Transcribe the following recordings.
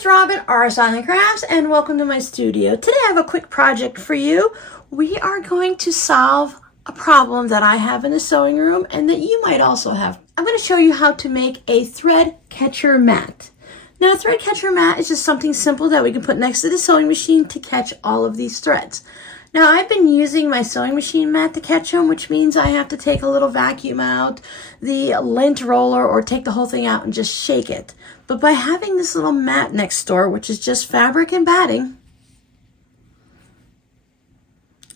it's Robin, R Silent Crafts, and welcome to my studio. Today I have a quick project for you. We are going to solve a problem that I have in the sewing room and that you might also have. I'm going to show you how to make a thread catcher mat. Now, a thread catcher mat is just something simple that we can put next to the sewing machine to catch all of these threads. Now, I've been using my sewing machine mat to catch them, which means I have to take a little vacuum out, the lint roller, or take the whole thing out and just shake it. But by having this little mat next door, which is just fabric and batting,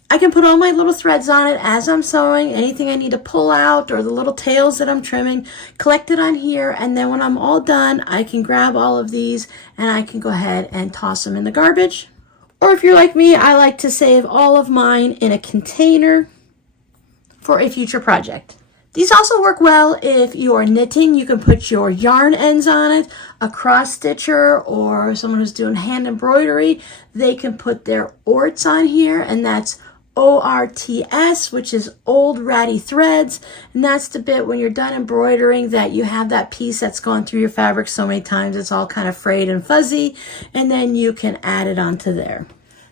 I can put all my little threads on it as I'm sewing, anything I need to pull out or the little tails that I'm trimming, collect it on here, and then when I'm all done, I can grab all of these and I can go ahead and toss them in the garbage. Or if you're like me, I like to save all of mine in a container for a future project. These also work well if you are knitting. You can put your yarn ends on it. A cross stitcher or someone who's doing hand embroidery, they can put their orts on here, and that's ORTS, which is old ratty threads, and that's the bit when you're done embroidering that you have that piece that's gone through your fabric so many times it's all kind of frayed and fuzzy, and then you can add it onto there.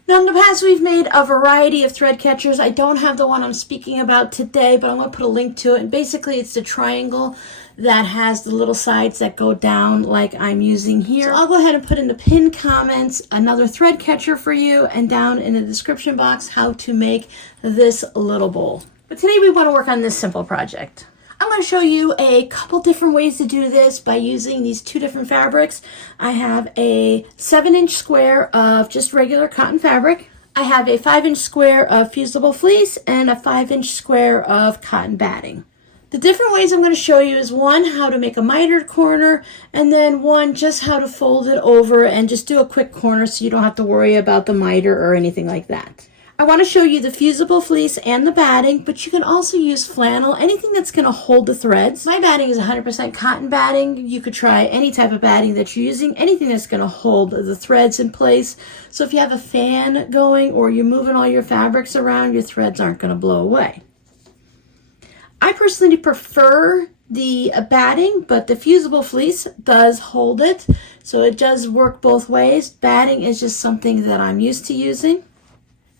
Now, in the past, we've made a variety of thread catchers. I don't have the one I'm speaking about today, but I'm going to put a link to it. And basically, it's the triangle that has the little sides that go down like I'm using here. So I'll go ahead and put in the pinned comments another thread catcher for you, and down in the description box how to make this little bowl. But today we want to work on this simple project. I'm going to show you a couple different ways to do this by using these two different fabrics. I have a 7-inch square of just regular cotton fabric. I have a 5-inch square of fusible fleece and a 5-inch square of cotton batting. The different ways I'm going to show you is one, how to make a mitered corner, and then one, just how to fold it over and just do a quick corner so you don't have to worry about the miter or anything like that. I want to show you the fusible fleece and the batting, but you can also use flannel, anything that's going to hold the threads. My batting is 100% cotton batting. You could try any type of batting that you're using, anything that's going to hold the threads in place. So if you have a fan going or you're moving all your fabrics around, your threads aren't going to blow away. I personally prefer the batting, but the fusible fleece does hold it, so it does work both ways. Batting is just something that I'm used to using.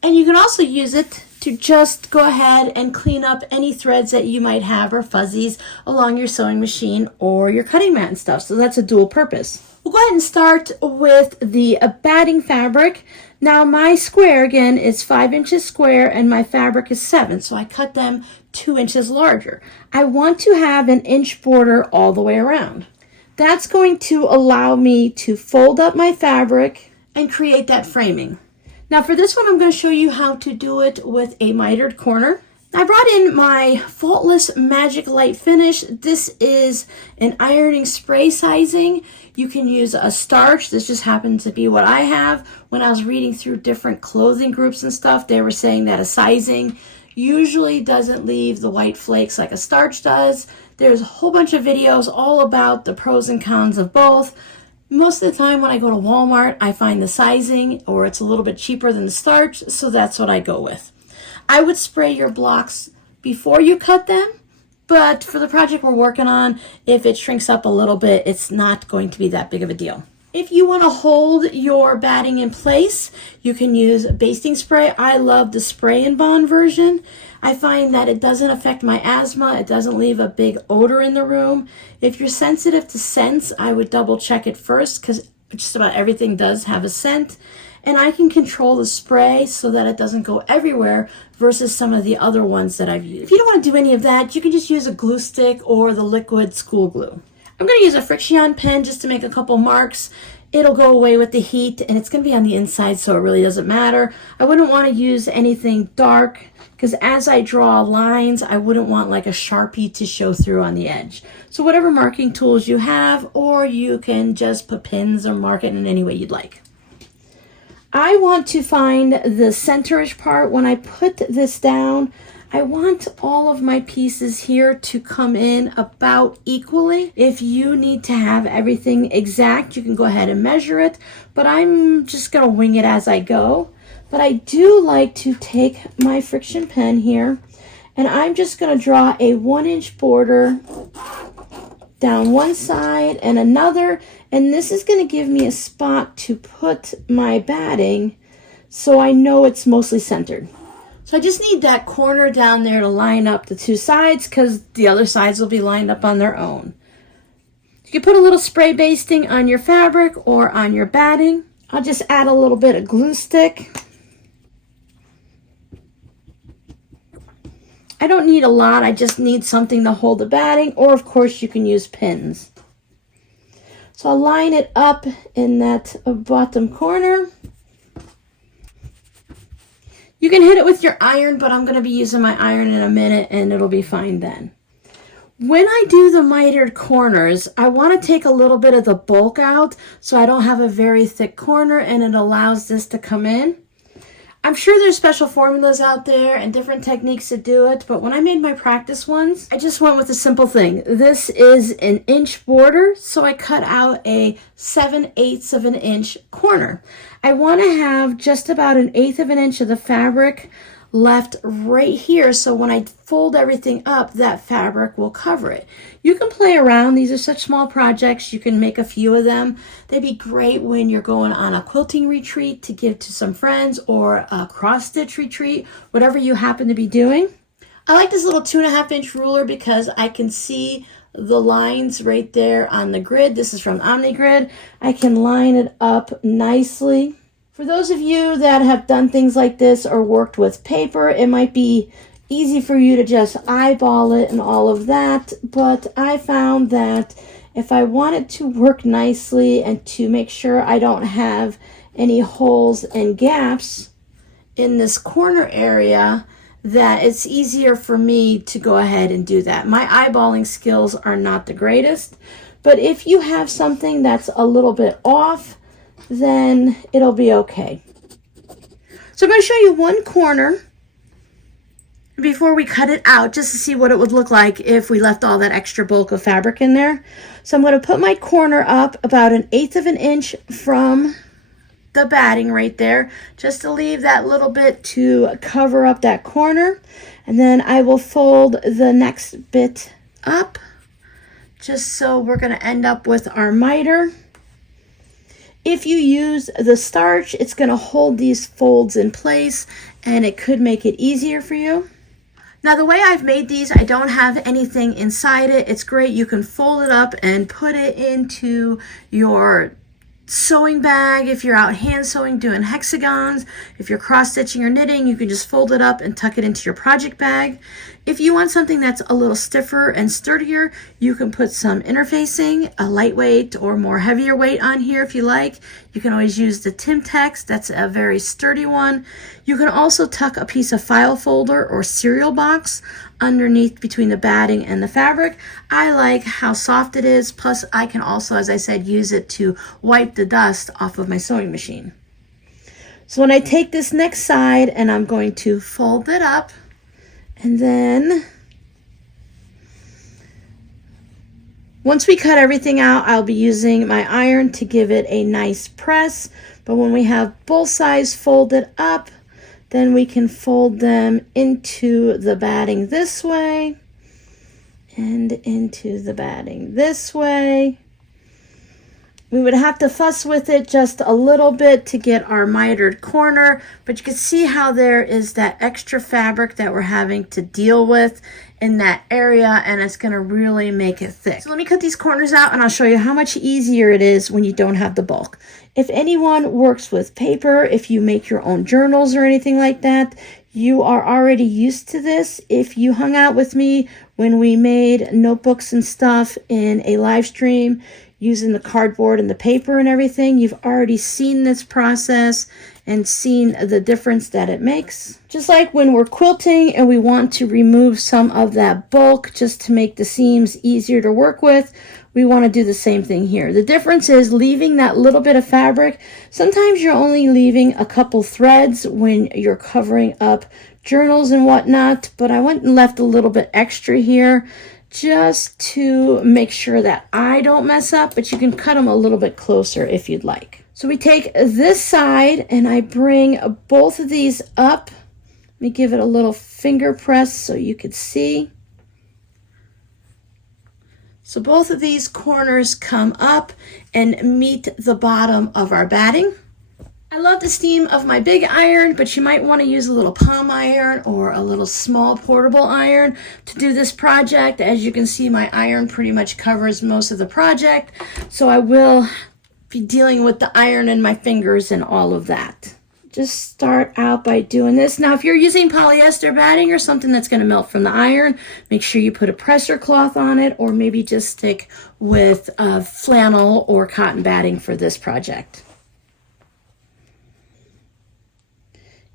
And you can also use it to just go ahead and clean up any threads that you might have or fuzzies along your sewing machine or your cutting mat and stuff. So that's a dual purpose. We'll go ahead and start with the batting fabric. Now my square, again, is 5 inches square and my fabric is 7. So I cut them 2 inches larger. I want to have an inch border all the way around. That's going to allow me to fold up my fabric and create that framing. Now for this one, I'm going to show you how to do it with a mitered corner. I brought in my Faultless Magic Light Finish. This is an ironing spray sizing. You can use a starch. This just happens to be what I have. When I was reading through different clothing groups and stuff, they were saying that a sizing usually doesn't leave the white flakes like a starch does. There's a whole bunch of videos all about the pros and cons of both. Most of the time when I go to Walmart, I find the sizing, or it's a little bit cheaper than the starch, so that's what I go with. I would spray your blocks before you cut them, but for the project we're working on, if it shrinks up a little bit, it's not going to be that big of a deal. If you want to hold your batting in place, you can use basting spray. I love the spray and bond version. I find that it doesn't affect my asthma. It doesn't leave a big odor in the room. If you're sensitive to scents, I would double check it first because just about everything does have a scent. And I can control the spray so that it doesn't go everywhere versus some of the other ones that I've used. If you don't want to do any of that, you can just use a glue stick or the liquid school glue. I'm going to use a Frixion pen just to make a couple marks. It'll go away with the heat and it's going to be on the inside, so it really doesn't matter. I wouldn't want to use anything dark because as I draw lines, I wouldn't want like a Sharpie to show through on the edge. So whatever marking tools you have, or you can just put pins or mark it in any way you'd like. I want to find the centerish part. When I put this down, I want all of my pieces here to come in about equally. If you need to have everything exact, you can go ahead and measure it, but I'm just going to wing it as I go. But I do like to take my Frixion pen here, and I'm just going to draw a 1-inch border down one side and another, and this is going to give me a spot to put my batting so I know it's mostly centered. So I just need that corner down there to line up the two sides because the other sides will be lined up on their own. You can put a little spray basting on your fabric or on your batting. I'll just add a little bit of glue stick. I don't need a lot, I just need something to hold the batting, or of course you can use pins. So I'll line it up in that bottom corner. You can hit it with your iron, but I'm going to be using my iron in a minute and it'll be fine then. When I do the mitered corners, I want to take a little bit of the bulk out so I don't have a very thick corner and it allows this to come in. I'm sure there's special formulas out there and different techniques to do it, but when I made my practice ones, I just went with a simple thing. This is an inch border, so I cut out a 7/8 of an inch corner. I want to have just about 1/8 of an inch of the fabric left right here, so when I fold everything up, that fabric will cover it. You can play around. These are such small projects. You can make a few of them. They'd be great when you're going on a quilting retreat to give to some friends or a cross-stitch retreat, whatever you happen to be doing. I like this little 2.5 inch ruler because I can see the lines right there on the grid. This is from OmniGrid. I can line it up nicely. For those of you that have done things like this or worked with paper, it might be easy for you to just eyeball it and all of that, but I found that if I want it to work nicely and to make sure I don't have any holes and gaps in this corner area, that it's easier for me to go ahead and do that. My eyeballing skills are not the greatest, but if you have something that's a little bit off, then it'll be okay. So I'm going to show you one corner before we cut it out just to see what it would look like if we left all that extra bulk of fabric in there. So I'm going to put my corner up about 1/8 of an inch from the batting right there, just to leave that little bit to cover up that corner. And then I will fold the next bit up just so we're going to end up with our miter. If you use the starch, it's going to hold these folds in place and it could make it easier for you. Now the way I've made these, I don't have anything inside it. It's great. You can fold it up and put it into your sewing bag. If you're out hand sewing doing hexagons, if you're cross stitching or knitting, you can just fold it up and tuck it into your project bag. If you want something that's a little stiffer and sturdier, you can put some interfacing, a lightweight or more heavier weight on here if you like. You can always use the Timtex, that's a very sturdy one. You can also tuck a piece of file folder or cereal box underneath between the batting and the fabric. I like how soft it is, plus I can also, as I said, use it to wipe the dust off of my sewing machine. So when I take this next side and I'm going to fold it up, and then once we cut everything out, I'll be using my iron to give it a nice press. But when we have both sides folded up, then we can fold them into the batting this way and into the batting this way. We would have to fuss with it just a little bit to get our mitered corner, but you can see how there is that extra fabric that we're having to deal with in that area, and it's going to really make it thick. So let me cut these corners out and I'll show you how much easier it is when you don't have the bulk. If anyone works with paper, if you make your own journals or anything like that, you are already used to this. If you hung out with me when we made notebooks and stuff in a live stream, using the cardboard and the paper and everything, you've already seen this process and seen the difference that it makes. Just like when we're quilting and we want to remove some of that bulk just to make the seams easier to work with, we want to do the same thing here. The difference is leaving that little bit of fabric. Sometimes you're only leaving a couple threads when you're covering up journals and whatnot, but I went and left a little bit extra here just to make sure that I don't mess up, but you can cut them a little bit closer if you'd like. So we take this side and I bring both of these up. Let me give it a little finger press so you could see. So both of these corners come up and meet the bottom of our batting. I love the steam of my big iron, but you might want to use a little palm iron or a little small portable iron to do this project. As you can see, my iron pretty much covers most of the project, so I will be dealing with the iron in my fingers and all of that. Just start out by doing this. Now, if you're using polyester batting or something that's going to melt from the iron, make sure you put a pressure cloth on it, or maybe just stick with flannel or cotton batting for this project.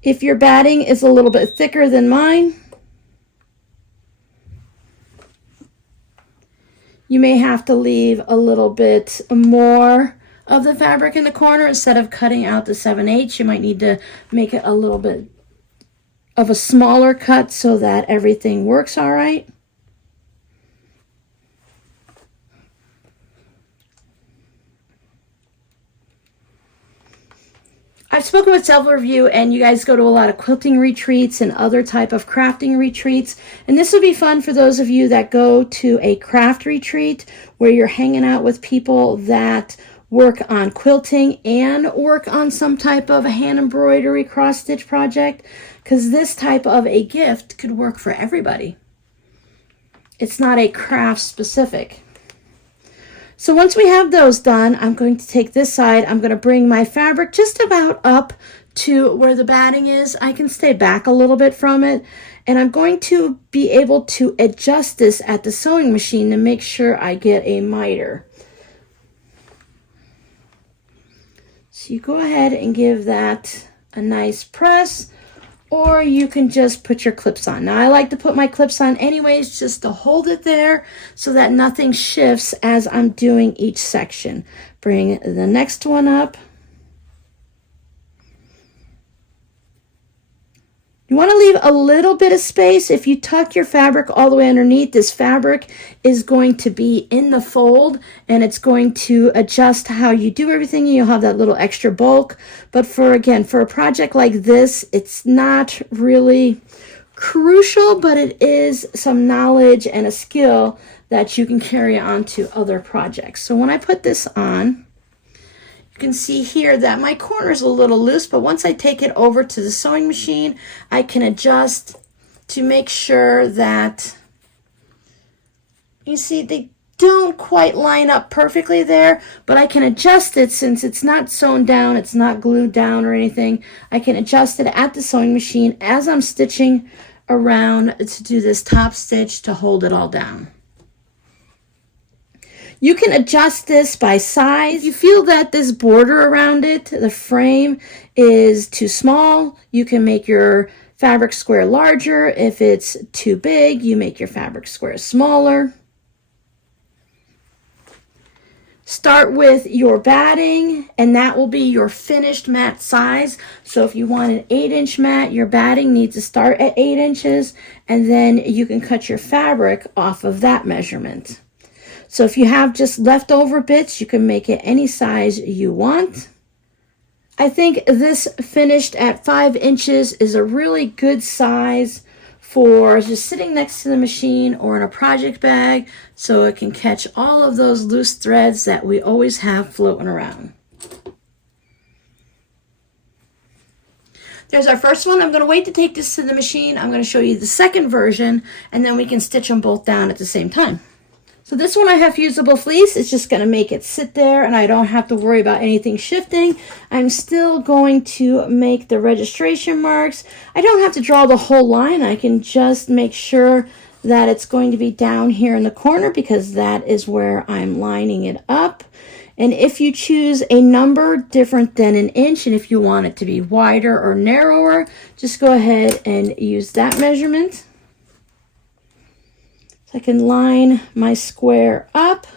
If your batting is a little bit thicker than mine, you may have to leave a little bit more of the fabric in the corner. Instead of cutting out the 7/8, you might need to make it a little bit of a smaller cut so that everything works all right. I've spoken with several of you, and you guys go to a lot of quilting retreats and other type of crafting retreats, and this would be fun for those of you that go to a craft retreat where you're hanging out with people that work on quilting and work on some type of a hand embroidery cross stitch project, because this type of a gift could work for everybody. It's not a craft specific. So once we have those done, I'm going to take this side. I'm going to bring my fabric just about up to where the batting is. I can stay back a little bit from it. And I'm going to be able to adjust this at the sewing machine to make sure I get a miter. So you go ahead and give that a nice press, or you can just put your clips on. Now, I like to put my clips on anyways, just to hold it there so that nothing shifts as I'm doing each section. Bring the next one up. You want to leave a little bit of space. If you tuck your fabric all the way underneath, this fabric is going to be in the fold, and it's going to adjust how you do everything. You'll have that little extra bulk. But for a project like this, it's not really crucial, but it is some knowledge and a skill that you can carry on to other projects. So when I put this on, you can see here that my corner is a little loose, but once I take it over to the sewing machine, I can adjust to make sure that, you see, they don't quite line up perfectly there, but I can adjust it since it's not sewn down, it's not glued down or anything. I can adjust it at the sewing machine as I'm stitching around to do this top stitch to hold it all down. You can adjust this by size. If you feel that this border around it, the frame, is too small, you can make your fabric square larger. If it's too big, you make your fabric square smaller. Start with your batting, and that will be your finished mat size. So if you want an 8-inch mat, your batting needs to start at 8 inches, and then you can cut your fabric off of that measurement. So if you have just leftover bits, you can make it any size you want. I think this finished at 5 inches is a really good size for just sitting next to the machine or in a project bag, so it can catch all of those loose threads that we always have floating around. There's our first one. I'm going to wait to take this to the machine. I'm going to show you the second version, and then we can stitch them both down at the same time. So this one I have fusible fleece. It's just going to make it sit there, and I don't have to worry about anything shifting. I'm still going to make the registration marks. I don't have to draw the whole line. I can just make sure that it's going to be down here in the corner, because that is where I'm lining it up. And if you choose a number different than an inch, and if you want it to be wider or narrower, just go ahead and use that measurement. So I can line my square up.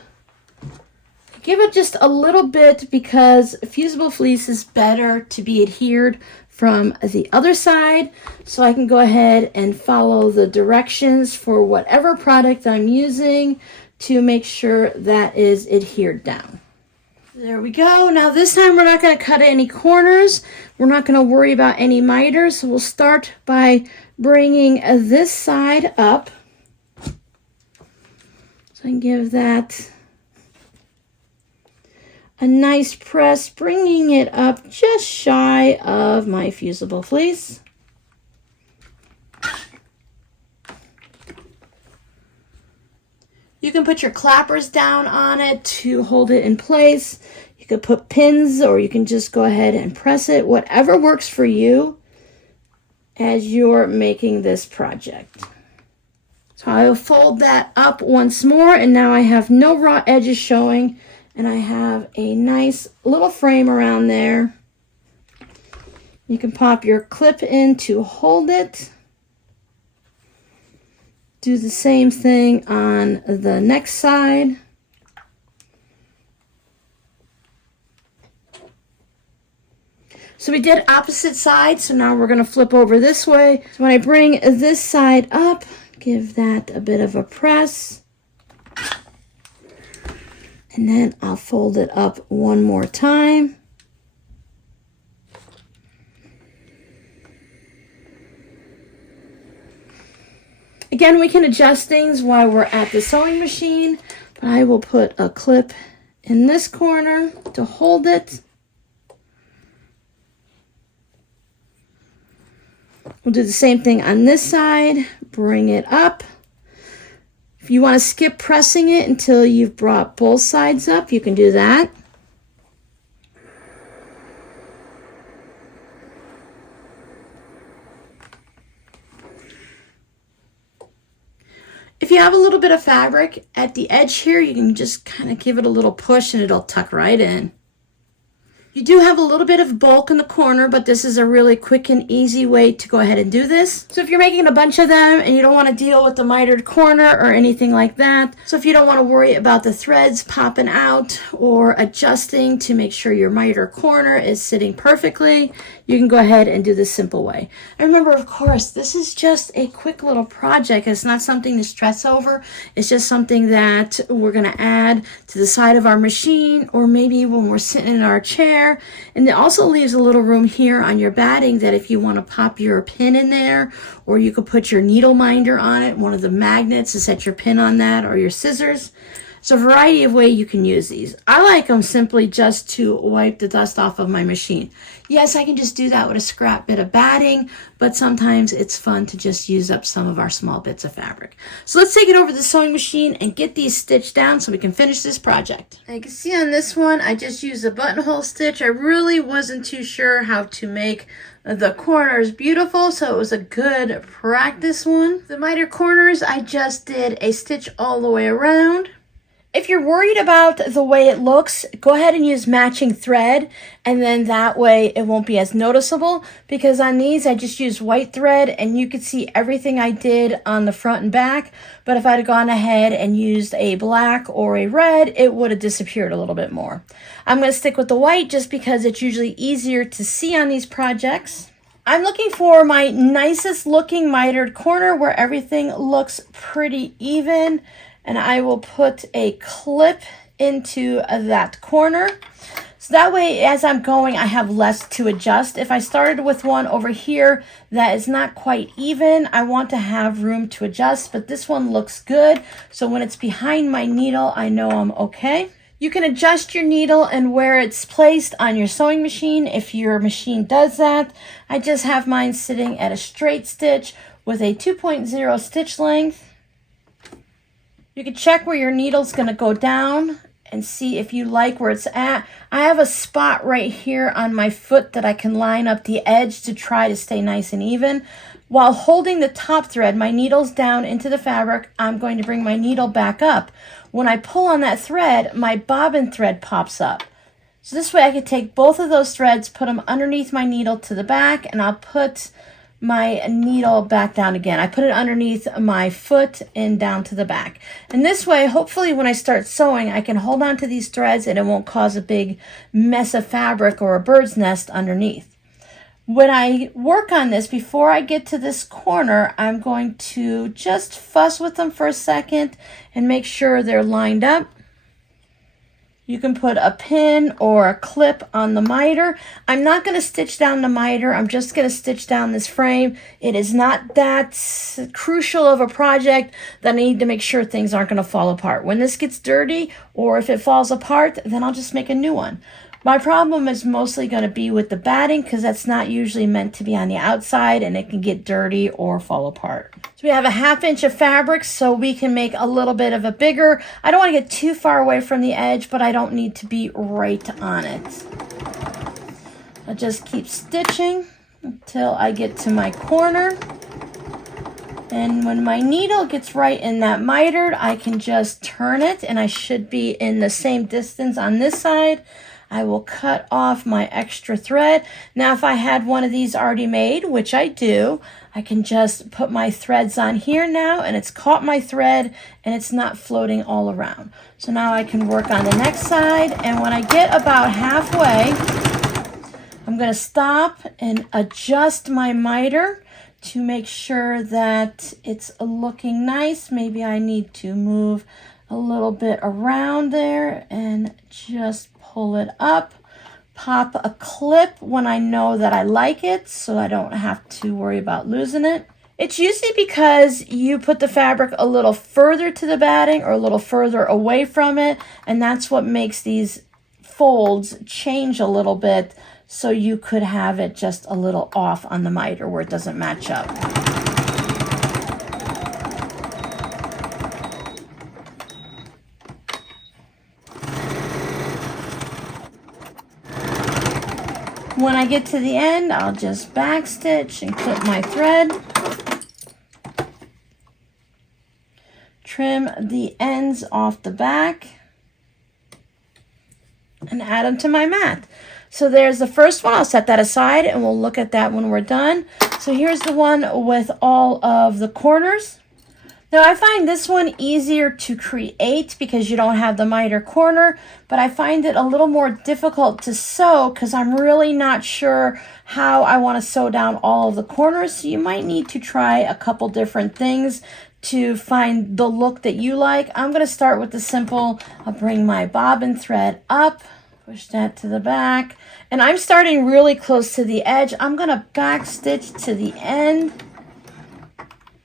Give it just a little bit, because fusible fleece is better to be adhered from the other side. So I can go ahead and follow the directions for whatever product I'm using to make sure that is adhered down. There we go. Now this time we're not going to cut any corners. We're not going to worry about any miters. So we'll start by bringing this side up. So I can give that a nice press, bringing it up just shy of my fusible fleece. You can put your clappers down on it to hold it in place. You could put pins, or you can just go ahead and press it, whatever works for you as you're making this project. So I'll fold that up once more, and now I have no raw edges showing, and I have a nice little frame around there. You can pop your clip in to hold it. Do the same thing on the next side. So we did opposite sides, so now we're going to flip over this way. So when I bring this side up, give that a bit of a press. And then I'll fold it up one more time. Again, we can adjust things while we're at the sewing machine, but I will put a clip in this corner to hold it. We'll do the same thing on this side, bring it up. If you want to skip pressing it until you've brought both sides up, you can do that. If you have a little bit of fabric at the edge here, you can just kind of give it a little push and it'll tuck right in. You do have a little bit of bulk in the corner, but this is a really quick and easy way to go ahead and do this. So if you're making a bunch of them and you don't want to deal with the mitered corner or anything like that, so if you don't want to worry about the threads popping out or adjusting to make sure your miter corner is sitting perfectly, you can go ahead and do this simple way. And remember, of course, this is just a quick little project. It's not something to stress over. It's just something that we're going to add to the side of our machine, or maybe when we're sitting in our chair. And it also leaves a little room here on your batting that if you want to pop your pin in there, or you could put your needle minder on it, one of the magnets to set your pin on that, or your scissors. So a variety of ways you can use these. I like them simply just to wipe the dust off of my machine. Yes, I can just do that with a scrap bit of batting, but sometimes it's fun to just use up some of our small bits of fabric. So let's take it over to the sewing machine and get these stitched down so we can finish this project. Now you can see on this one, I just used a buttonhole stitch. I really wasn't too sure how to make the corners beautiful, so it was a good practice one. The miter corners, I just did a stitch all the way around. If you're worried about the way it looks, go ahead and use matching thread, and then that way it won't be as noticeable, because on these I just used white thread and you could see everything I did on the front and back. But if I'd gone ahead and used a black or a red, it would have disappeared a little bit more. I'm going to stick with the white just because it's usually easier to see on these projects. I'm looking for my nicest looking mitered corner where everything looks pretty even. And I will put a clip into that corner. So that way, as I'm going, I have less to adjust. If I started with one over here that is not quite even, I want to have room to adjust, but this one looks good. So when it's behind my needle, I know I'm okay. You can adjust your needle and where it's placed on your sewing machine if your machine does that. I just have mine sitting at a straight stitch with a 2.0 stitch length. You can check where your needle's going to go down and see if you like where it's at. I have a spot right here on my foot that I can line up the edge to try to stay nice and even. While holding the top thread, my needle's down into the fabric, I'm going to bring my needle back up. When I pull on that thread, my bobbin thread pops up. So this way I can take both of those threads, put them underneath my needle to the back, and I'll put my needle back down again. I put it underneath my foot and down to the back. And this way, hopefully when I start sewing, I can hold on to these threads and it won't cause a big mess of fabric or a bird's nest underneath. When I work on this, before I get to this corner, I'm going to just fuss with them for a second and make sure they're lined up. You can put a pin or a clip on the miter. I'm not going to stitch down the miter. I'm just going to stitch down this frame. It is not that crucial of a project that I need to make sure things aren't going to fall apart. When this gets dirty or if it falls apart, then I'll just make a new one. My problem is mostly going to be with the batting because that's not usually meant to be on the outside and it can get dirty or fall apart. So we have a 1/2 inch of fabric so we can make a little bit of a bigger. I don't want to get too far away from the edge, but I don't need to be right on it. I'll just keep stitching until I get to my corner. And when my needle gets right in that mitered, I can just turn it and I should be in the same distance on this side. I will cut off my extra thread. Now, if I had one of these already made, which I do, I can just put my threads on here now and it's caught my thread and it's not floating all around. So now I can work on the next side, and when I get about halfway, I'm going to stop and adjust my miter to make sure that it's looking nice. Maybe I need to move a little bit around there and just pull it up, pop a clip when I know that I like it so I don't have to worry about losing it. It's usually because you put the fabric a little further to the batting or a little further away from it, and that's what makes these folds change a little bit, so you could have it just a little off on the miter where it doesn't match up. When I get to the end, I'll just backstitch and clip my thread. Trim the ends off the back and add them to my mat. So there's the first one. I'll set that aside and we'll look at that when we're done. So here's the one with all of the corners. Now I find this one easier to create because you don't have the miter corner, but I find it a little more difficult to sew because I'm really not sure how I want to sew down all of the corners. So you might need to try a couple different things to find the look that you like. I'm going to start with the simple. I'll bring my bobbin thread up, push that to the back, and I'm starting really close to the edge. I'm going to back stitch to the end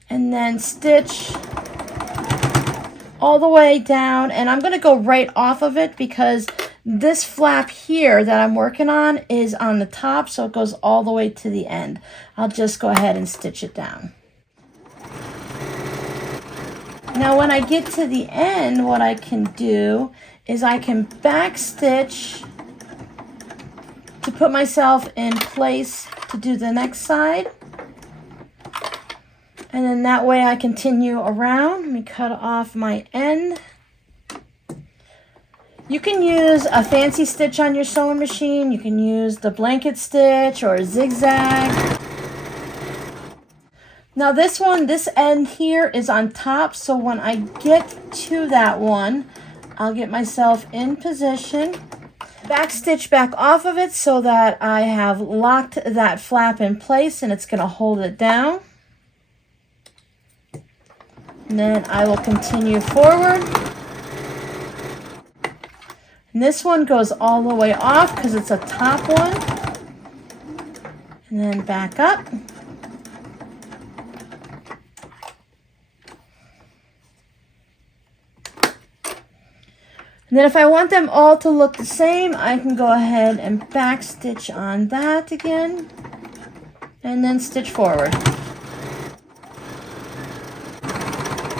and then stitch all the way down, and I'm going to go right off of it because this flap here that I'm working on is on the top, so it goes all the way to the end. I'll just go ahead and stitch it down. Now when I get to the end, what I can do is I can back stitch to put myself in place to do the next side. And then that way I continue around. Let me cut off my end. You can use a fancy stitch on your sewing machine. You can use the blanket stitch or a zigzag. Now this one, this end here is on top. So when I get to that one, I'll get myself in position. Back stitch back off of it so that I have locked that flap in place and it's going to hold it down. And then I will continue forward. And this one goes all the way off because it's a top one. And then back up. And then if I want them all to look the same, I can go ahead and back stitch on that again. And then stitch forward.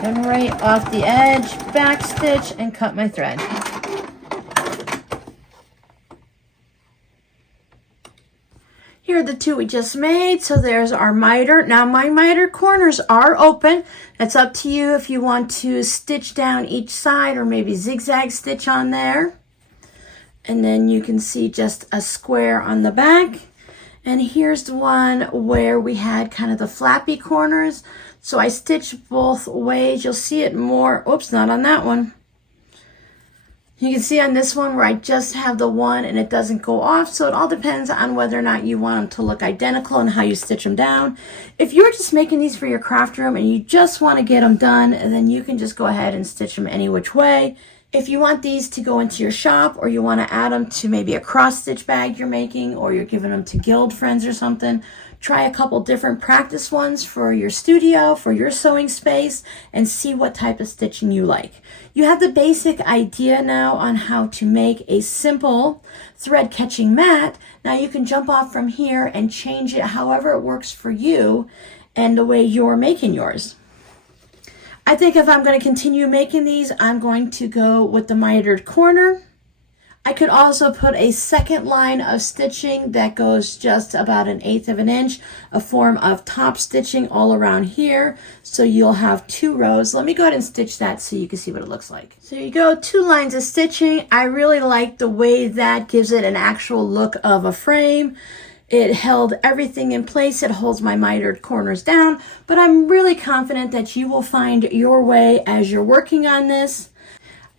And right off the edge, back stitch and cut my thread. Here are the two we just made. So there's our miter. Now my miter corners are open. That's up to you if you want to stitch down each side or maybe zigzag stitch on there. And then you can see just a square on the back. And here's the one where we had kind of the flappy corners. So I stitched both ways. You'll see it more. Oops, not on that one. You can see on this one where I just have the one and it doesn't go off. So it all depends on whether or not you want them to look identical and how you stitch them down. If you're just making these for your craft room and you just want to get them done, then you can just go ahead and stitch them any which way. If you want these to go into your shop, or you want to add them to maybe a cross stitch bag you're making, or you're giving them to guild friends or something, try a couple different practice ones for your studio, for your sewing space, and see what type of stitching you like. You have the basic idea now on how to make a simple thread catching mat. Now you can jump off from here and change it however it works for you and the way you're making yours. I think if I'm going to continue making these, I'm going to go with the mitered corner. I could also put a second line of stitching that goes just about 1/8 of an inch, a form of top stitching all around here. So you'll have 2 rows. Let me go ahead and stitch that so you can see what it looks like. So there you go, 2 lines of stitching. I really like the way that gives it an actual look of a frame. It held everything in place. It holds my mitered corners down, but I'm really confident that you will find your way as you're working on this.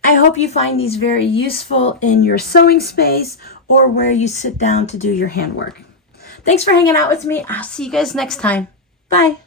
I hope you find these very useful in your sewing space or where you sit down to do your handwork. Thanks for hanging out with me. I'll see you guys next time. Bye.